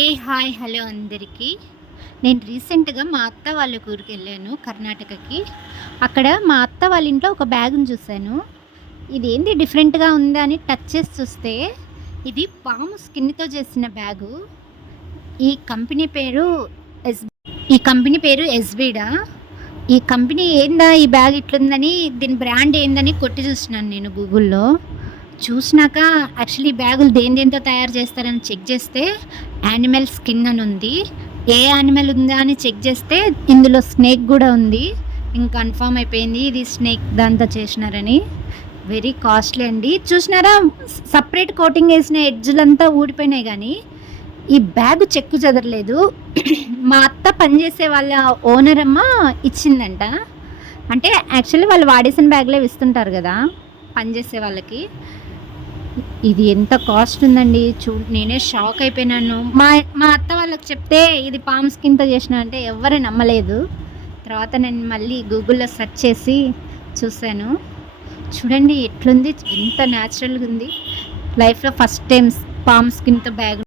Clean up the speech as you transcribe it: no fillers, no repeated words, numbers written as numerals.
Hi hello అందరికీ. నేను రీసెంట్‌గా మా అత్త వాళ్ళ ఊరికెళ్ళాను కర్ణాటకకి. అక్కడ మా అత్త వాళ్ళ ఇంట్లో ఒక బ్యాగ్‌ని చూసాను. ఇదేంది డిఫరెంట్‌గా ఉందా అని టచ్ చేసి చూస్తే, ఇది పాము స్కిన్‌తో చేసిన బ్యాగు. ఈ కంపెనీ పేరు ఎస్ ఈ కంపెనీ పేరు ఎస్‌విడా. ఈ కంపెనీ ఏందా ఈ బ్యాగ్ ఇట్లుందని, దీని బ్రాండ్ ఏందని కొట్టి చూసినాను నేను గూగుల్‌లో. చూసినాక యాక్చువల్లీ బ్యాగులు దేనితో తయారు చేస్తారని చెక్ చేస్తే యానిమల్ స్కిన్ అని ఉంది. ఏ యానిమల్ ఉందా అని చెక్ చేస్తే ఇందులో స్నేక్ కూడా ఉంది. ఇంక కన్ఫర్మ్ అయిపోయింది ఇది స్నేక్ దాంతో చేసినారని. వెరీ కాస్ట్లీ అండి. చూసినారా, సపరేట్ కోటింగ్ వేసిన ఎడ్జ్లంతా ఊడిపోయినాయి కానీ ఈ బ్యాగ్ చెక్కు చెదరలేదు. మా అత్త పనిచేసే వాళ్ళ ఓనర్ అమ్మ ఇచ్చిందంట. అంటే యాక్చువల్లీ వాళ్ళు వాడేసిన బ్యాగ్లే ఇస్తుంటారు కదా పనిచేసే వాళ్ళకి. ఇది ఎంత కాస్ట్ ఉందండి. నేనే షాక్ అయిపోయినాను. మా మా అత్త వాళ్ళకి చెప్తే ఇది పామ్ స్కిన్‌తో చేసినా అంటే ఎవ్వరు నమ్మలేదు. తర్వాత నేను మళ్ళీ గూగుల్‌లో సెర్చ్ చేసి చూసాను. చూడండి ఎట్లుంది, ఎంత న్యాచురల్‌గా ఉంది. లైఫ్‌లో ఫస్ట్ టైం పామ్ స్కిన్‌తో బ్యాగ్